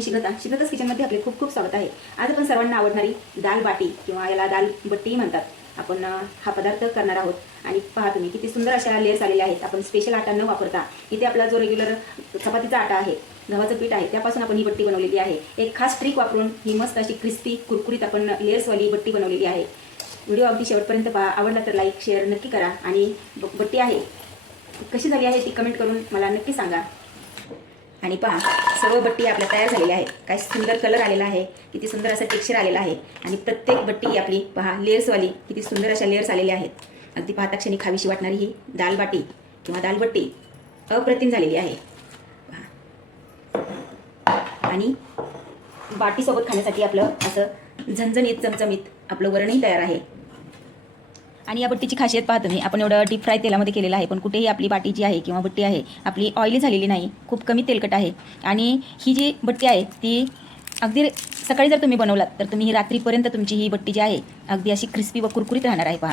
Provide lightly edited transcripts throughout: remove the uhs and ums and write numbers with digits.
मी शिग्रताच किचनमध्ये आपले खूप खूप स्वागत आहे। आज आपण सर्वांना आवडणारी दाल बाटी किंवा याला दाल बट्टी म्हणतात, आपण हा पदार्थ करणार आहोत। आणि पहा तुम्ही किती सुंदर अशा लेयर्स आलेल्या आहेत। आपण स्पेशल आटा न वापरता इथे आपला जो रेग्युलर चपातीचा आटा आहे, गव्हाचं पीठ आहे, त्यापासून आपण ही बट्टी बनवलेली आहे। एक खास ट्रिक वापरून ही मस्त अशी क्रिस्पी कुरकुरीत आपण लेयर्सवाली बट्टी बनवलेली आहे। व्हिडिओ अगदी शेवटपर्यंत पहा। आवडला तर लाईक शेअर नक्की करा आणि बट्टी आहे कशी झाली आहे ती कमेंट करून मला नक्की सांगा। आणि पहा सर्व बट्टी आपल्या तयार झालेल्या आहेत। काय सुंदर कलर आलेला आहे, किती सुंदर असं टेक्स्चर आलेलं आहे। आणि प्रत्येक बट्टी आपली पहा लेयर्सवाली किती सुंदर अशा लेयर्स आलेल्या आहेत। अगदी पाहता क्षणी खावीशी वाटणारी ही दाल बाटी किंवा दाल बट्टी अप्रतिम झालेली आहे। आणि बाटीसोबत खाण्यासाठी आपलं असं झणझणीत चमचमीत आपलं वरणही तयार आहे। आणि या बट्टीची खासियत पाहतो मी, आपण एवढं डीप फ्राय तेलामध्ये केलेलं आहे, पण कुठेही आपली बाटी जी आहे किंवा बट्टी आहे आपली ऑइली झालेली नाही, खूप कमी तेलकट आहे। आणि ही जी बट्टी आहे ती अगदी सकाळी जर तुम्ही बनवलात तर तुम्ही ही रात्रीपर्यंत तुमची ही बट्टी जी आहे अगदी अशी क्रिस्पी व कुरकुरीत राहणार आहे। पहा,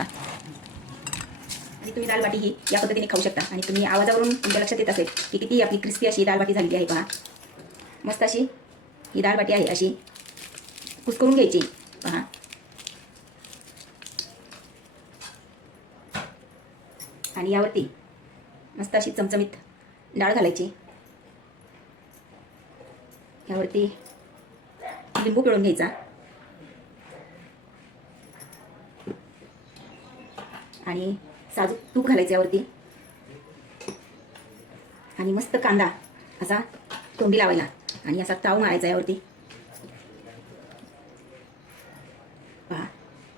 आणि तुम्ही दाल बाटी ही या पद्धतीने खाऊ शकता। आणि तुम्ही आवाजावरून तुमच्या लक्षात येत असेल की किती आपली क्रिस्पी अशी दाल बाटी झालेली आहे। पहा, मस्त अशी ही दाल बाटी आहे, अशी कुस्करून घ्यायची। पहा, आणि यावरती मस्त अशी चमचमीत डाळ घालायची। यावरती लिंबू पिळून घ्यायचा आणि साजूक तूप घालायचं यावरती। आणि मस्त कांदा असा तोंडी लावायला आणि असा ताव मारायचा यावरती। पहा,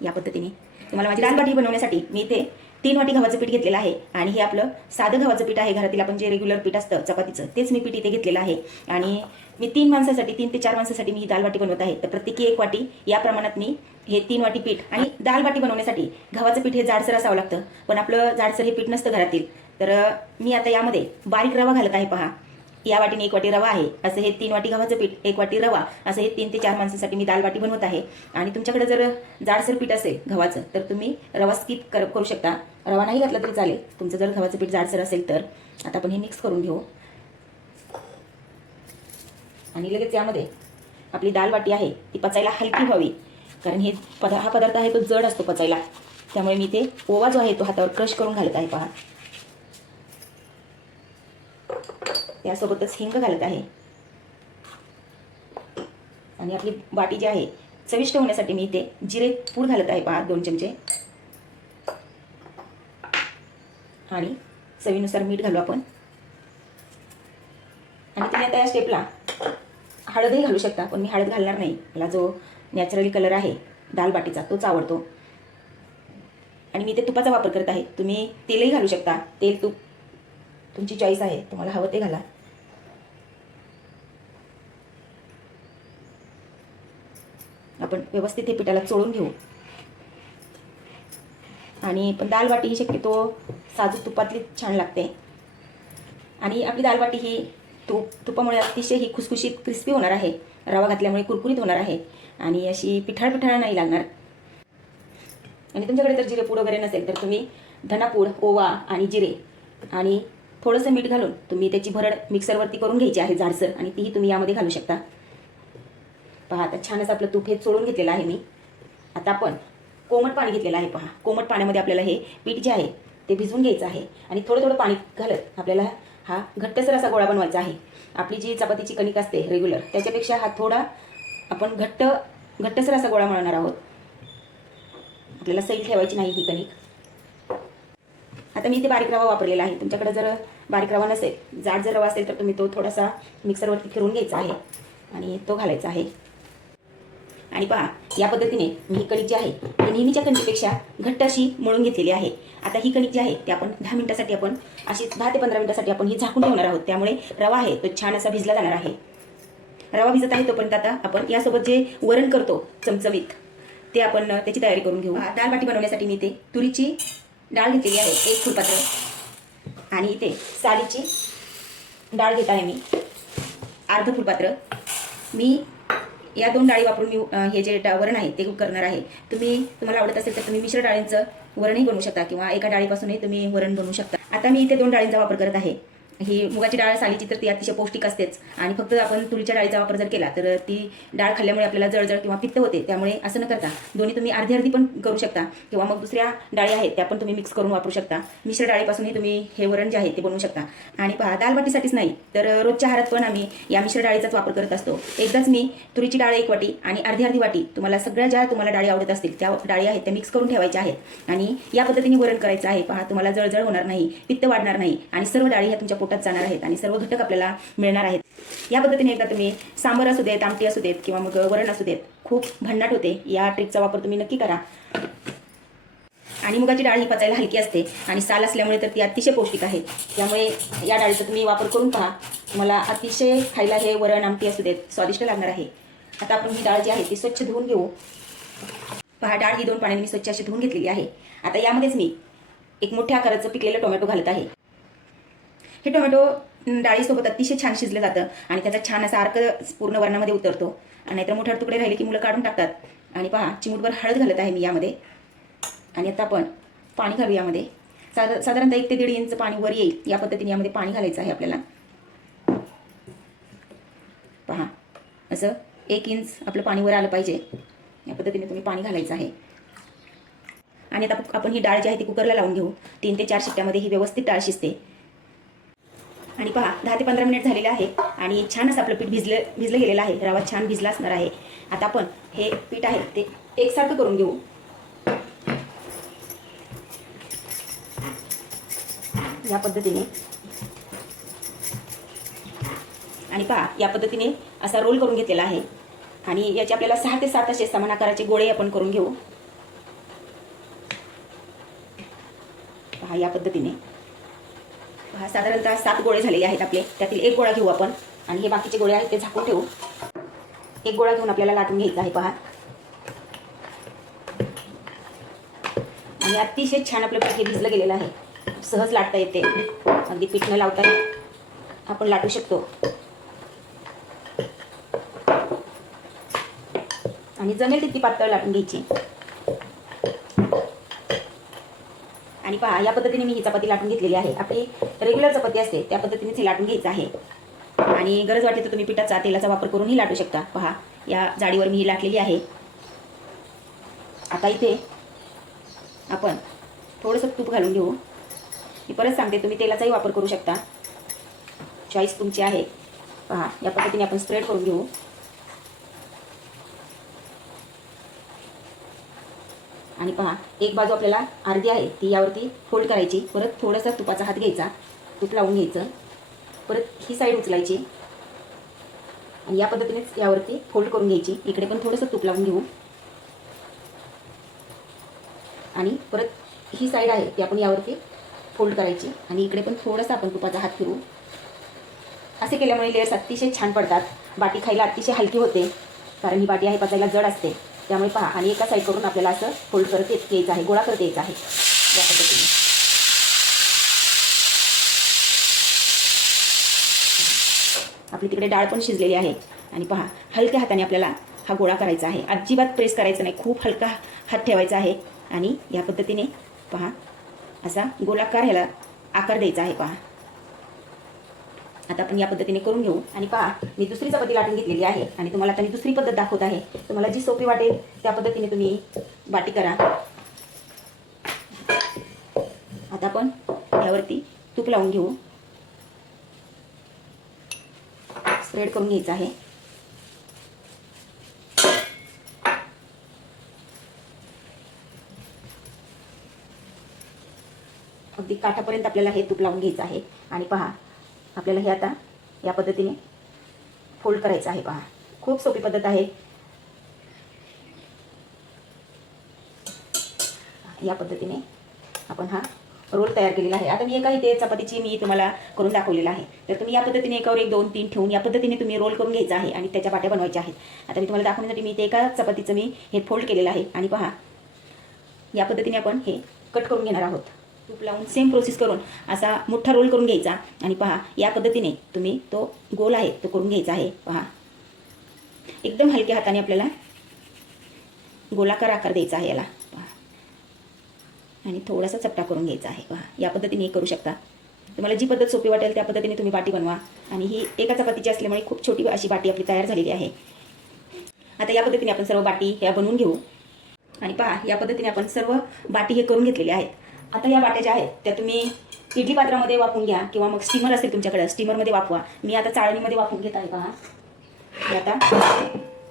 या पद्धतीने तुम्हाला माझी दाल बाटी बनवण्यासाठी मी इथे 3 वाटी गव्हाचं पीठ घेतलेलं आहे। आणि हे आपलं साधं गव्हाचं पीठ आहे, घरातील आपण जे रेग्युलर पीठ असतं चपातीचं, तेच मी पीठ इथे घेतलेलं आहे। आणि मी 3 माणसासाठी 3 ते 4 माणसासाठी मी ही दाल बाटी बनवत आहे। तर प्रत्येकी 1 वाटी या प्रमाणात मी हे 3 वाटी पीठ। आणि दाल बाटी बनवण्यासाठी गव्हाचं पीठ हे जाडसर असावं लागतं, पण आपलं जाडसर हे पीठ नसतं घरातील। तर मी आता यामध्ये बारीक रवा घालत आहे। पहा, या वाटीने 1 वाटी रवा आहे, असं हे 3 वाटी गव्हाचं पीठ 1 वाटी रवा, असं हे 3 ते 4 माणसासाठी मी दाल बाटी बनवत आहे। आणि तुमच्याकडे जर जाडसर पीठ असेल गव्हाचं तर तुम्ही रवा स्किप करू शकता, रवा नाही घातला तरी चालेल तुमचं जर गव्हाचं पीठ जाडसर असेल तर। आता आपण हे मिक्स करून घेऊ आणि लगेच यामध्ये आपली दाल बाटी आहे ती पचायला हलकी व्हावी, कारण हा पदार्थ आहे तो जड असतो पचायला, त्यामुळे मी ते ओवा जो आहे तो हातावर क्रश करून घालत आहे। पहा, त्यासोबतच हिंग घालत आहे। आणि आपली बाटी जी आहे चविष्ट होण्यासाठी मी इथे जिरे पूड घालत आहे। पहा, 2 चमचे। आणि चवीनुसार मीठ घालू आपण। आणि तुम्ही आता या स्टेपला हळदही घालू शकता, पण मी हळद घालणार नाही, मला जो नॅचरली कलर आहे दाल बाटीचा तोच आवडतो। आणि मी इथे तुपाचा वापर करत आहे, तुम्ही तेलही घालू शकता, तेल तूप तुमची चॉईस आहे, तुम्हाला हवं ते घाला। आपण व्यवस्थित हे पिठाला चोळून घेऊ। आणि पण दाल बाटी ही शक्यतो साजूक तुपातली छान लागते। आणि आपली दाल बाटी ही तुपामुळे अतिशय ही खुसखुशीत क्रिस्पी होणार आहे, रवा घातल्यामुळे कुरकुरीत होणार आहे आणि अशी पिठाळ नाही लागणार। आणि तुमच्याकडे जर जिरे पूड वगैरे नसेल तर तुम्ही धनापूड, ओवा आणि जिरे आणि थोडंसं मीठ घालून तुम्ही त्याची भरड मिक्सरवरती करून घ्यायची आहे जाडसर, आणि तीही तुम्ही यामध्ये घालू शकता। पहा, आता छान असं आपलं तूप हे चोळून घेतलेलं आहे मी। आता आपण कोमट पाणी घेतलेलं आहे। पहा, कोमट पाण्यामध्ये आपल्याला हे पीठ जे आहे ते भिजवून घ्यायचं आहे। आणि थोडं थोडं पाणी घालत आपल्याला हा घट्टसर असा गोळा बनवायचा आहे। आपली जी चपातीची कणिक असते रेग्युलर त्याच्यापेक्षा हा थोडा आपण घट्टसर असा गोळा मळणार आहोत। आपल्याला सैल ठेवायची नाही ही कणिक। आता मी इथे बारीक रवा वापरलेला आहे, तुमच्याकडे जर बारीक रवा नसेल, जाड जर रवा असेल तर तुम्ही तो थोडासा मिक्सरवरती फिरवून घ्यायचा आहे आणि तो घालायचा आहे। आणि पहा, या पद्धतीने मी ही कणिक जी आहे ती नेहमीच्या कणिकेपेक्षा घट्ट अशी मळून घेतलेली आहे। आता ही कणिक जी आहे ती आपण 10 मिनिटासाठी आपण अशी 10 ते 15 मिनिटासाठी आपण ही झाकून ठेवणार आहोत, त्यामुळे रवा आहे तो छान असा भिजला जाणार आहे। रवा भिजत आहे तोपर्यंत आता आपण यासोबत जे वरण करतो चमचमीत ते आपण त्याची तयारी करून घेऊ। दाल बाटी बनवण्यासाठी मी इथे तुरीची डाळ घेतलेली आहे 1 फुलपात्र, आणि इथे सालीची डाळ घेत आहे मी अर्ध फुलपात्र। मी या 2 डाळी वापरून मी हे जे वरण आहे ते करणार आहे। तुम्हाला आवडत असेल तर तुम्ही मिश्र डाळींचं वरणही बनवू शकता किंवा एका डाळीपासूनही तुम्ही वरण बनवू शकता। आता मी इथे 2 डाळींचा वापर करत आहे, ही मुगाची डाळ सालीची तर ती अतिशय पौष्टिक असतेच आणि फक्त आपण तुरीच्या डाळीचा वापर जर केला तर ती डाळ खाल्ल्यामुळे आपल्याला जळजळ किंवा पित्त होते. त्यामुळे असं न करता दोन्ही तुम्ही अर्धी अर्धी पण करू शकता किंवा मग दुसऱ्या डाळी आहेत त्या पण तुम्ही मिक्स करून वापरू शकता. मिश्र डाळीपासूनही तुम्ही हे वरण जे आहे ते बनवू शकता. आणि पहा, दाल बाटीसाठीच नाही तर रोजच्या आहारात पण आम्ही या मिश्र डाळीचाच वापर करत असतो. एकदाच मी तुरीची डाळ 1 वाटी आणि अर्धी अर्धी वाटी तुम्हाला सगळ्या ज्या तुम्हाला डाळी आवडत असतील त्या डाळी आहेत त्या मिक्स करून ठेवायच्या आहेत आणि या पद्धतीने वरण करायचं आहे. पहा, तुम्हाला जळजळ होणार नाही, पित्त वाढणार नाही आणि सर्व डाळी ह्या तुमच्या पोटात जाणार आहेत आणि सर्व घटक आपल्याला मिळणार आहेत. या पद्धतीने एकदा तुम्ही सांबर असू देत, आमटी असू देत किंवा मग वरण असू देत, खूप भन्नाट होते. या ट्रिकचा वापर तुम्ही नक्की करा. आणि मुगाची डाळ ही पचायला हलकी असते आणि साल असल्यामुळे तर ती अतिशय पौष्टिक आहे. त्यामुळे या डाळीचा तुम्ही वापर करून पहा. तुम्हाला अतिशय खायला हे वरण आमटी असू देत स्वादिष्ट लागणार आहे. आता आपण ही डाळ जी आहे ती स्वच्छ धुवून घेऊ. पहा, डाळ ही 2 पाण्याने मी स्वच्छ अशी धुवून घेतलेली आहे. आता यामध्येच मी एक मोठ्या आकाराचं पिकलेलं टोमॅटो घालत आहे. हे टोमॅटो डाळीसोबत अतिशय छान शिजलं जातं आणि त्याचा छान असा अर्क पूर्ण वरणामध्ये उतरतो. आणि नाहीतर मोठे तुकडे राहिले की मुलं काढून टाकतात. आणि पहा, चिमूटभर हळद घालत आहे मी यामध्ये. आणि आता आपण पाणी घालू यामध्ये. साधारणतः 1 ते 1.5 इंच पाणी वर येईल या पद्धतीने यामध्ये पाणी घालायचं आहे आपल्याला. पहा, असं 1 इंच आपलं पाणी वर आलं पाहिजे या पद्धतीने तुम्ही पाणी घालायचं आहे. आणि आता आपण ही डाळ जी आहे ती कुकरला लावून घेऊ. 3 ते 4 शिट्ट्यामध्ये ही व्यवस्थित डाळ शिजते. आणि पहा, 10 ते 15 मिनिट झालेले आहे आणि छान असं आपलं पीठ भिजलं गेलेलं आहे. रवा छान भिजला असणार आहे. आता आपण हे पीठ आहे ते एकसारखं करून घेऊ. या पद्धतीने. आणि पहा, या पद्धतीने असा रोल करून घेतलेला आहे आणि याचे आपल्याला 6 ते 7 असे समान आकाराचे गोळे आपण करून घेऊ. पहा, या पद्धतीने. पहा, साधारणतः 7 गोळे झालेले आहेत आपले. त्यातील 1 गोळा घेऊ आपण आणि हे बाकीचे गोळे आहेत ते झाकून ठेवू. 1 गोळा घेऊन आपल्याला लाटून घ्यायचा आहे. पहा, आणि अतिशय छान आपलं पीठ भिजलं गेलेलं आहे. सहज लाटता येते, अगदी पीठ न लावता आपण लाटू शकतो. आणि जमेल तितकी पातळ लाटून घ्यायची. आणि पहा, या पद्धतीने मी ही चपाती लाटून घेतलेली आहे. आपली रेग्युलर चपाती असते त्या पद्धतीनेच हे लाटून घ्यायचं आहे. आणि गरज वाटली तर तुम्ही पिठाचा तेलाचा वापर करूनही लाटू शकता. पहा, या जाडीवर मी ही लाटलेली आहे. आता इथे आपण थोडंसं तूप घालून घेऊ. मी परत सांगते, तुम्ही तेलाचाही वापर करू शकता, चॉईस तुमची आहे. पहा, या पद्धतीने आपण स्प्रेड करून घेऊ. आणि पहा, एक बाजू आपल्याला अर्धी आहे ती यावरती फोल्ड करायची. परत थोडासा तुपाचा हात घ्यायचा, तूप लावून घ्यायचं. परत ही साईड उचलायची आणि या पद्धतीनेच यावरती फोल्ड करून घ्यायची. इकडे पण थोडंसं तूप लावून घेऊ. आणि परत ही साईड आहे ती आपण यावरती फोल्ड करायची आणि इकडे पण थोडासा आपण तुपाचा हात फिरू. असे केल्यामुळे लेयर्स अतिशय छान पडतात. बाटी खायला अतिशय हलकी होते कारण ही बाटी आहे पचायला जड असते. त्यामुळे पहा, आणि एका साईड करून आपल्याला असं फोल्ड करत यायचं आहे, गोळा करत यायचं आहे या पद्धतीने. आपली तिकडे डाळ पण शिजलेली आहे. आणि पहा, हलक्या हाताने आपल्याला हा गोळा करायचा आहे. अजिबात प्रेस करायचं नाही, खूप हलका हात ठेवायचा आहे. आणि या पद्धतीने पहा, असा गोलाकार ह्याला आकार द्यायचा आहे. पहा, आता आपण या पद्धतीने करून घेऊ. आणि पहा, मी दुसरी चपाती लाटून घेतलेली आहे आणि तुम्हाला आता मी दुसरी पद्धत दाखवत आहे. तुम्हाला जी सोपी वाटेल त्या पद्धतीने तुम्ही बाटी करा. आता आपण यावरती तूप लावून घेऊ. स्प्रेड करून घ्यायचं आहे. अगदी काठापर्यंत आपल्याला हे तूप लावून घ्यायचं आहे. आणि पहा, आपल्याला हे आता या पद्धतीने फोल्ड करायचं आहे. पहा, खूप सोपी पद्धत आहे. या पद्धतीने आपण हा रोल तयार केलेला आहे. आता मी एका इथे चपातीची मी तुम्हाला करून दाखवलेला आहे. तर तुम्ही या पद्धतीने एकावर 1, 2, 3 ठेवून या पद्धतीने तुम्ही रोल करून घ्यायचा आहे आणि त्याच्या बाट्या बनवायच्या आहेत. आता मी तुम्हाला दाखवण्यासाठी मी इथे एका चपातीचं मी हे फोल्ड केलेलं आहे. आणि पहा, या पद्धतीने आपण हे कट करून घेणार आहोत. तूप लावून सेम प्रोसेस करून असा मोठा रोल करून घ्यायचा. आणि पहा, या पद्धतीने तुम्ही तो गोल आहे तो करून घ्यायचा आहे. पहा, एकदम हलक्या हाताने आपल्याला गोलाकार आकार द्यायचा आहे याला. पहा, आणि थोडासा चपटा करून घ्यायचा आहे. पहा, या पद्धतीने करू शकता. तुम्हाला जी पद्धत सोपी वाटेल त्या पद्धतीने तुम्ही बाटी बनवा. आणि ही एका चपातीची असल्यामुळे खूप छोटी अशी बाटी आपली तयार झालेली आहे. आता या पद्धतीने आपण सर्व बाटी ह्या बनवून घेऊ. आणि पहा, या पद्धतीने आपण सर्व बाटी हे करून घेतलेले आहेत. आता या बाट्या ज्या आहेत त्या तुम्ही इडली पात्रामध्ये वाफवून घ्या किंवा मग स्टीमर असेल तुमच्याकडे स्टीमरमध्ये वाफवा. मी आता चाळणीमध्ये वाफवून घेत आहे. पहा, आता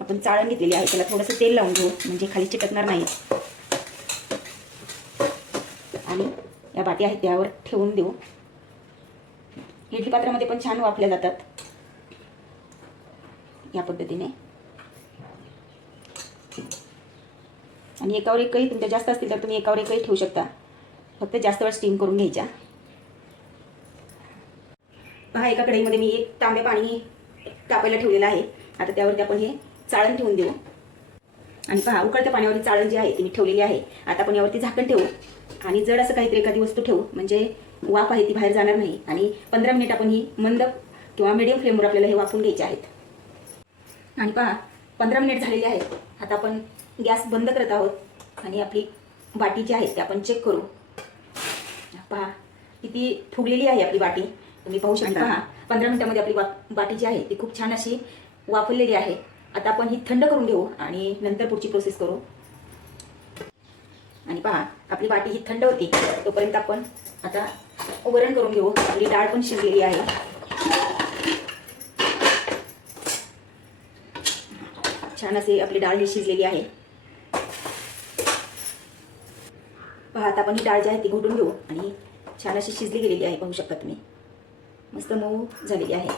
आपण चाळण घेतलेली आहे, त्याला थोडंसं तेल लावून घेऊ म्हणजे खाली चिटकणार नाही. आणि या बाटी आहेत त्यावर ठेवून देऊ. इडली पात्रामध्ये पण छान वाफल्या जातात या पद्धतीने. आणि एकावर एकही तुमच्या जास्त असतील तर तुम्ही एकावर एकही ठेवू शकता, फक्त जास्त वेळ स्टीम करून घ्यायच्या. पहा, एका कढईमध्ये मी एक तांबे पाणी तापायला ठेवलेलं आहे. आता त्यावरती आपण हे चाळण ठेवून देऊ. आणि पहा, उकळत्या पाण्यावरती चाळण जी आहे ती मी ठेवलेली आहे. आता आपण यावरती झाकण ठेवू आणि जड असं काहीतरी एखादी वस्तू ठेवू म्हणजे वाफ आहे ती बाहेर जाणार नाही. आणि 15 मिनिट आपण ही मंद किंवा मीडियम फ्लेमवर आपल्याला हे वाफवून घ्यायचे आहेत. आणि पहा, 15 मिनिट झालेले आहेत. आता आपण गॅस बंद करत आहोत आणि आपली बाटी जी आहे ती आपण चेक करू. पहा, किती फुगलेली आहे आपली बाटी, तुम्ही पाहू शकता. पहा, 15 मिनिटांमध्ये आपली बाटी जी आहे ती खूप छान अशी वाफवलेली आहे. आता आपण ही थंड करून घेऊ आणि नंतर पुढची प्रोसेस करू. आणि पहा, आपली बाटी ही थंड होती तोपर्यंत आपण आता वरण करून घेऊ. आपली डाळ पण शिजलेली आहे. छान अशी आपली डाळ ही शिजलेली आहे. पहा, आता आपण ही डाळ जी आहे ती घोटून घेऊ आणि छान अशी शिजली गेलेली आहे. पाहू शकता तुम्ही, मस्त मऊ झालेली आहे.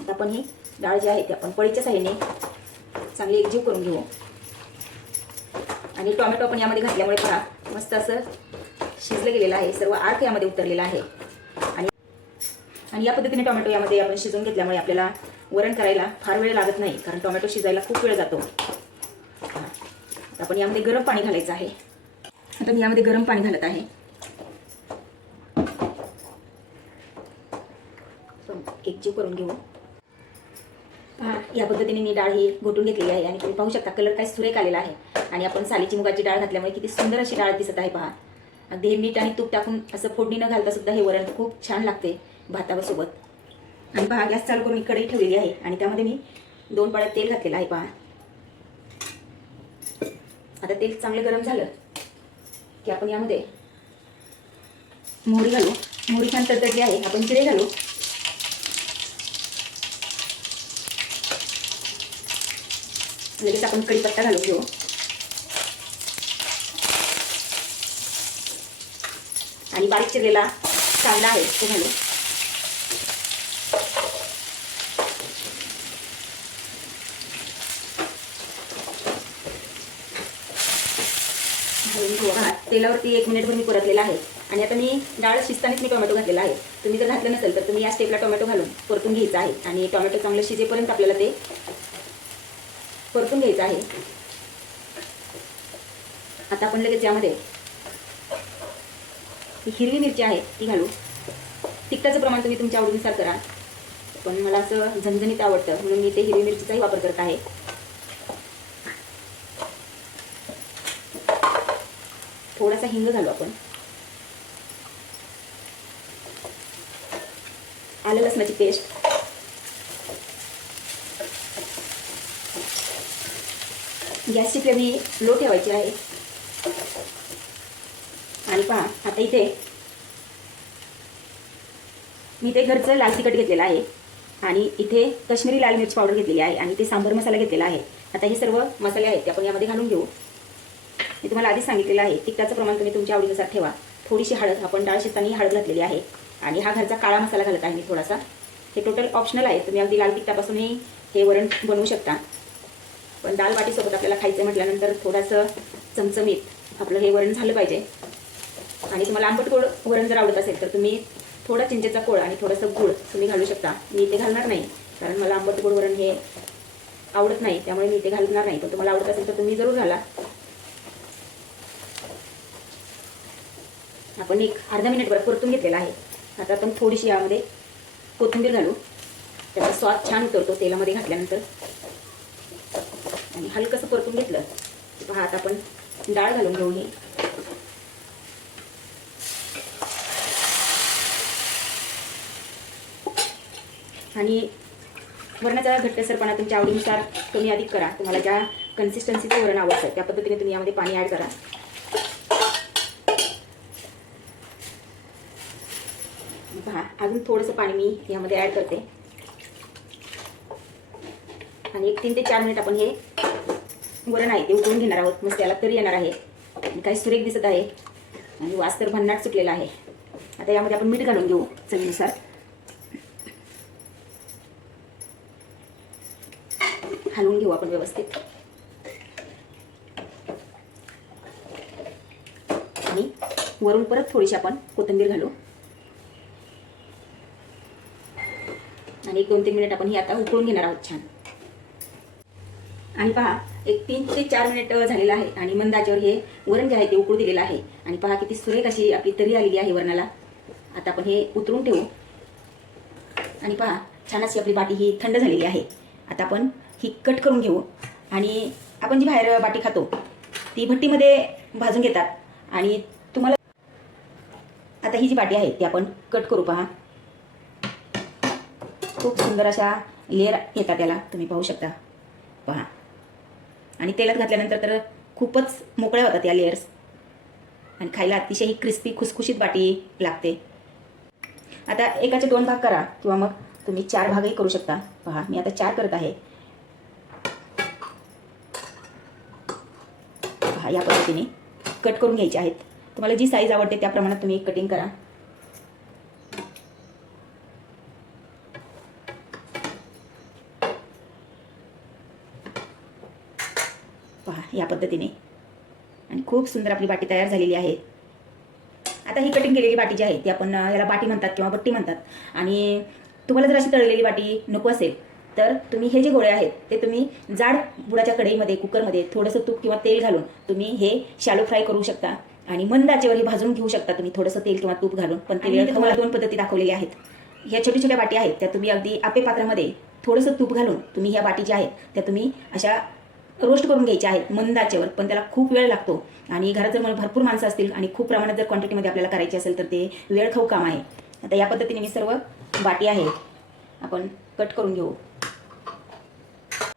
आता आपण ही डाळ जी आहे ती आपण पळीच्या साहाय्याने चांगली एकजीव करून घेऊ. आणि टोमॅटो आपण यामध्ये घातल्यामुळे पहा मस्त असं शिजलं गेलेलं आहे, सर्व आर्क यामध्ये उतरलेला आहे. आणि या पद्धतीने टोमॅटो यामध्ये आपण शिजवून घेतल्यामुळे आपल्याला वरण करायला फार वेळ लागत नाही, कारण टोमॅटो शिजायला खूप वेळ जातो. आपण यामध्ये गरम पाणी घालायचं आहे. आता मी यामध्ये गरम पाणी घालत आहे. एकजीव करून घेऊ. पहा, या पद्धतीने मी डाळ ही घोटून घेतलेली आहे आणि तुम्ही पाहू शकता कलर काय सुरेख आलेला आहे. आणि आपण सालीची मुगाची डाळ घातल्यामुळे किती सुंदर अशी डाळ दिसत आहे. पहा, अगदी मीठ आणि तूप टाकून असं फोडणी न घालता सुद्धा हे वरण खूप छान लागते भातासोबत. आणि पहा, गॅस चालू करून कढई ठेवलेली आहे आणि त्यामध्ये मी 2 पळ्या तेल घातलेलं आहे. पहा, आता तेल चांगलं गरम झालं की आपण यामध्ये मोहरी घालू. मोहरी छान तडतडली आहे. आपण जिरे घालू. लगेच आपण कढीपत्ता घालून घेऊ. आणि बारीक चिरलेला कांदा आहे तो घालू. तेलावरती 1 मिनिटभर मी परतलेला आहे. आणि आता मी डाळ शिजतानाच मी टोमॅटो घातलेला आहे. तुम्ही जर घातलं नसेल तर तुम्ही या स्टेपला टोमॅटो घालून परतून घ्यायचं आहे. आणि टोमॅटो चांगलं शिजेपर्यंत आपल्याला ते परतून घ्यायचं आहे. आता आपण लगेच यामध्ये हिरवी मिरची आहे ती घालू. तिखटाचं प्रमाण तुम्ही तुमच्या आवडीनुसार करा, पण मला असं झणझणीत आवडतं म्हणून मी ते हिरवी मिरचीचाही वापर करत आहे. थोडासा हिंग घालू आपण. आलं लसणाची पेस्ट. गॅसची फ्लेम ही लो ठेवायची आहे. आणि पहा, आता इथे मी ते घरचं लाल तिखट घेतलेलं आहे आणि इथे काश्मीरी लाल मिरच पावडर घेतलेली आहे आणि ते सांबर मसाला घेतलेला आहे. आता हे सर्व मसाले आहेत ते आपण यामध्ये घालून घेऊ. मी तुम्हाला आधीच सांगितलेलं आहे तिखटाचं प्रमाण तुम्ही तुमच्या आवडीनुसार ठेवा. थोडीशी हळद, आपण डाळ शिजताना हळद घातलेली आहे. आणि हा घरचा काळा मसाला घालत आहे मी थोडासा. हे टोटल ऑप्शनल आहे, तुम्ही अगदी लाल तिखटापासूनही हे वरण बनवू शकता. पण दाल बाटीसोबत आपल्याला खायचं म्हटल्यानंतर थोडंसं चमचमीत आपलं हे वरण झालं पाहिजे. आणि तुम्हाला आंबट गोड वरण जर आवडत असेल तर तुम्ही थोडा चिंचेचा कोळ आणि थोडंसं गूळ तुम्ही घालू शकता. मी ते घालणार नाही कारण मला आंबट गोड वरण हे आवडत नाही, त्यामुळे मी ते घालणार नाही. पण तुम्हाला आवडत असेल तर तुम्ही जरूर घाला. आपण एक अर्धा मिनिटभर परतून घेतलेला आहे. आता आपण थोडीशी यामध्ये कोथिंबीर घालू. त्याचा स्वाद छान उतरतो तेलामध्ये घातल्यानंतर. आणि हलकंसं परतून घेतलं पहा, आता आपण डाळ घालून घेऊ. ही आणि वरणाचा घट्टसरपणा तुमच्या आवडीनुसार कमी अधिक करा. तुम्हाला ज्या कन्सिस्टन्सीचं वरण आवडतं त्या पद्धतीने तुम्ही यामध्ये पाणी ॲड करा. पहा, अजून थोडंसं पाणी मी यामध्ये ॲड करते आणि एक 3 ते 4 मिनिट आपण हे वरण आहे ते उकळून घेणार आहोत. मस्त त्याला तरी येणार आहे आणि काही सुरेख दिसत आहे आणि वास तर भन्नाट सुटलेला आहे. आता यामध्ये आपण मीठ घालून घेऊ चवीनुसार. हलवून घेऊ आपण व्यवस्थित आणि वरून परत थोडीशी आपण कोथिंबीर घालू आणि 1-2-3 मिनिट आपण ही आता उकळून घेणार आहोत छान. आणि पहा, एक 3 ते 4 मिनिट झालेलं आहे आणि मंद आचेवर हे वरण जे आहे ते उकळू दिलेलं आहे. आणि पहा किती सुरेख अशी आपली तरी आलेली आहे वरणाला. आता आपण हे उतरून ठेवू आणि पहा छान अशी आपली बाटी ही थंड झालेली आहे. आता आपण ही कट करून घेऊ आणि आपण जी बाहेर बाटी खातो ती भट्टीमध्ये भाजून घेतात आणि तुम्हाला आता ही जी बाटी आहे ती आपण कट करू. पहा खूप सुंदर अशा लेअर येतात त्याला, तुम्ही पाहू शकता. पहा, आणि तेलात घातल्यानंतर तर खूपच मोकळ्या होतात या लेयर्स आणि खायला अतिशय ही क्रिस्पी खुसखुशीत बाटी लागते. आता एकाचे 2 भाग करा किंवा मग तुम्ही 4 भागही करू शकता. पहा, मी आता 4 करत आहे. पहा, या पद्धतीने कट करून घ्यायचे आहेत. तुम्हाला जी साईज आवडते त्या प्रमाणात तुम्ही कटिंग करा. पहा, या पद्धतीने आणि खूप सुंदर आपली बाटी तयार झालेली आहे. आता ही कटिंग केलेली बाटी जी आहे ती आपण याला बाटी म्हणतात किंवा बट्टी म्हणतात. आणि तुम्हाला जर अशी तळलेली बाटी नको असेल तर तुम्ही हे जे गोळे आहेत ते तुम्ही जाड बुडाच्या कढईमध्ये कुकरमध्ये थोडंसं तूप किंवा तेल घालून तुम्ही हे शॅलो फ्राय करू शकता आणि मंद आचेवर हे भाजून घेऊ शकता तुम्ही थोडंसं तेल किंवा तूप घालून. पण ते तुम्हाला 2 पद्धती दाखवलेल्या आहेत. ह्या छोट्या छोट्या बाटी आहेत त्या तुम्ही अगदी आपे पात्रामध्ये थोडंसं तूप घालून तुम्ही ह्या बाटी ज्या आहेत त्या तुम्ही अशा रोस्ट करून घ्यायचे आहेत मंद आचेवर. पण त्याला खूप वेळ लागतो आणि घरात जर भरपूर माणसं असतील आणि खूप प्रमाणात जर क्वांटिटीमध्ये आपल्याला करायची असेल तर ते वेळ खाऊ काम आहे. आता या पद्धतीने मी सर्व बाटी आहे आपण कट करून घेऊ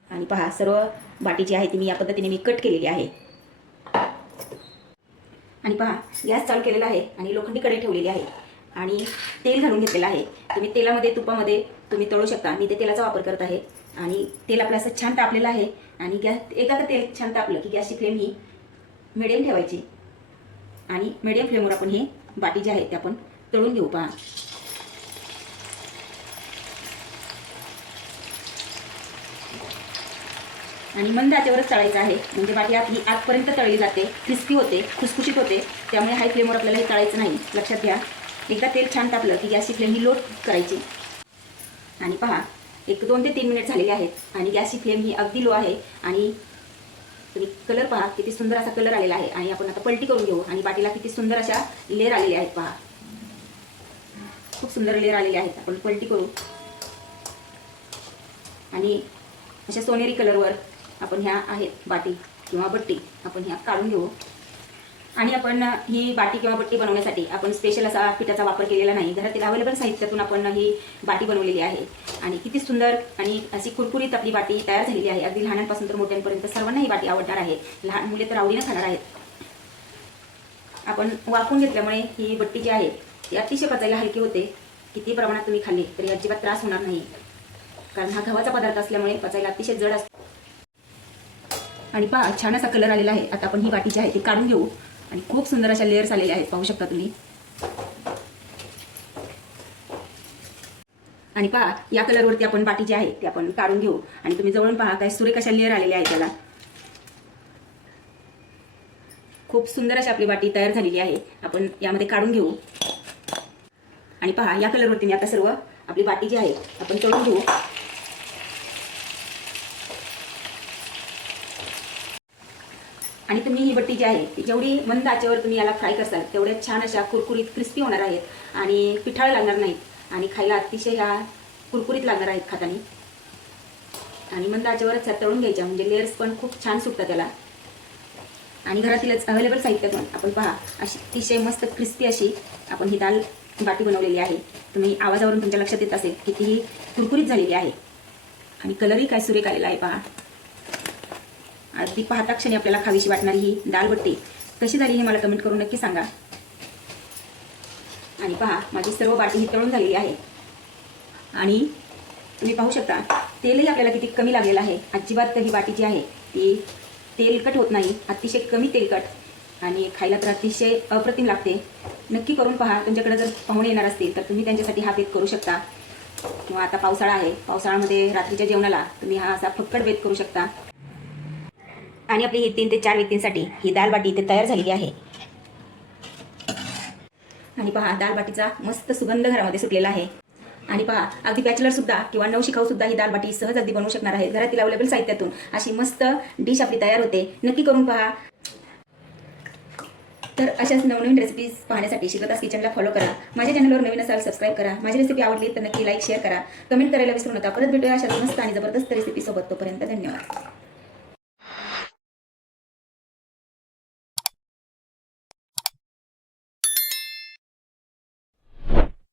आणि पहा, सर्व बाटी जी आहे ती मी या पद्धतीने मी कट केलेली आहे. आणि पहा, गॅस चालू केलेला आहे आणि लोखंडी कढई ठेवलेली आहे आणि तेल घालून घेतलेलं आहे. तुम्ही तेलामध्ये तुपामध्ये तुम्ही तळू शकता. मी ते तेलाचा वापर करत आहे आणि तेल आपलं असं छान तापलेलं आहे आणि गॅस एकदा तेल छान तापलं की गॅसची फ्लेम ही मिडियम ठेवायची आणि मिडियम फ्लेमवर आपण ही बाटी जी आहे ते आपण तळून घेऊ. पहा, आणि मंद आचेवरच तळायचं आहे म्हणजे बाटी ही आतपर्यंत तळली जाते, क्रिस्पी होते, खुसखुशीत होते. त्यामुळे हाय फ्लेमवर आपल्याला हे तळायचं नाही, लक्षात घ्या. एकदा तेल छान तापलं की गॅसची फ्लेम ही लो करायची. आणि पहा, एक 2 ते 3 मिनिट झालेले आहेत आणि गॅसची फ्लेम ही अगदी लो आहे आणि तुम्ही कलर पहा किती सुंदर असा कलर आलेला आहे. आणि आपण आता पलटी करून घेऊ आणि बाटीला किती सुंदर अशा लेअर आलेल्या आहेत. पहा, खूप सुंदर लेअर आलेले आहेत. आपण पलटी करू आणि अशा सोनेरी कलरवर आपण ह्या आहेत बाटी किंवा बट्टी आपण ह्या काढून घेऊ. आणि आपण ही बाटी किंवा बट्टी बनवण्यासाठी आपण स्पेशल असा पिठाचा वापर केलेला नाही. घरातील अवेलेबल साहित्यातून आपण ही बाटी बनवलेली आहे आणि किती सुंदर आणि अशी कुरकुरीत आपली बाटी तयार झालेली आहे. अगदी लहानांपासून तर मोठ्यांपर्यंत सर्वांना ही बाटी आवडणार आहे. लहान मुले तर आवडीनं खाणार आहेत. आपण वाफवून घेतल्यामुळे ही बट्टी जी आहे ती अतिशय पचायला हलकी होते. किती प्रमाणात तुम्ही खाल्ली तरी अजिबात त्रास होणार नाही, कारण हा गव्हाचा पदार्थ असल्यामुळे पचायला अतिशय जड असतो. आणि पहा, छान असा कलर आलेला आहे. आता आपण ही बाटी जी आहे ती काढून घेऊ आणि खूप सुंदर अशा लेयर्स आलेल्या आहेत, पाहू शकता तुम्ही. आणि पहा, या कलरवरती आपण बाटी जी आहे ती आपण काढून घेऊ आणि तुम्ही जवळून पहा काय सुरेख अशा लेअर आलेल्या आहेत त्याला. खूप सुंदर अशी आपली बाटी तयार झालेली आहे. आपण यामध्ये काढून घेऊ आणि पहा, या कलरवरती मी आता सर्व आपली बाटी जी आहे आपण तळून घेऊ. आणि तुम्ही ही बट्टी जी आहे ती जेवढी मंद आचेवर तुम्ही याला फ्राय करसाल तेवढ्या छान अशा कुरकुरीत क्रिस्पी होणार आहेत आणि पिठाळ लागणार नाहीत आणि खायला अतिशय ह्या कुरकुरीत लागणार आहेत खाताना. आणि मंद आचेवरच तळून घ्यायच्या म्हणजे लेयर्स पण खूप छान सुटतात त्याला. आणि घरातीलच अवेलेबल साहित्यातून आपण पहा अशी अतिशय मस्त क्रिस्पी अशी आपण ही दाल बाटी बनवलेली आहे. तुम्ही आवाजावरून तुमच्या लक्षात येत असेल कितीही कुरकुरीत झालेली आहे आणि कलरही काय सुरेख आलेला आहे. पहा, अगदी पाहता क्षणी आपल्याला खावीशी वाटणारी ही दालबट्टी कशी झाली हे मला कमेंट करून नक्की सांगा. आणि पहा, माझी सर्व बाटी ही तळून झालेली आहे आणि तुम्ही पाहू शकता तेलही आपल्याला किती कमी लागलेलं आहे. अजिबात ही बाटी जी आहे ती तेलकट होत नाही, अतिशय कमी तेलकट आणि खायला तर अतिशय अप्रतिम लागते. नक्की करून पहा. तुमच्याकडे जर पाहुणे येणार असतील तर तुम्ही त्यांच्यासाठी हा बेत करू शकता. किंवा आता पावसाळा आहे, पावसाळ्यामध्ये रात्रीच्या जेवणाला तुम्ही हा असा फक्कड बेत करू शकता. आणि आपली ही 3 ते 4 व्यक्तींसाठी ही दालबाटी इथे तयार झालेली आहे. आणि पहा, दालबाटीचा मस्त सुगंध घरामध्ये सुटलेला आहे. आणि पहा, अगदी बॅचलर सुद्धा किंवा नवशिकाऊ सुद्धा ही दालबाटी सहज अगदी बनवू शकणार आहे. घरातील अवेलेबल साहित्यातून अशी मस्त डिश आपली तयार होते. नक्की करून पहा. तर अशाच नवनवीन रेसिपीज पाहण्यासाठी श्रीलताज किचनला फॉलो करा. माझ्या चॅनलवर नवीन असाल सबस्क्राईब करा. माझी रेसिपी आवडली तर नक्की लाईक शेअर करा. कमेंट करायला विसरू नका. परत भेटूया अशाच मस्त आणि जबरदस्त रेसिपी सोबत. तोपर्यंत धन्यवाद.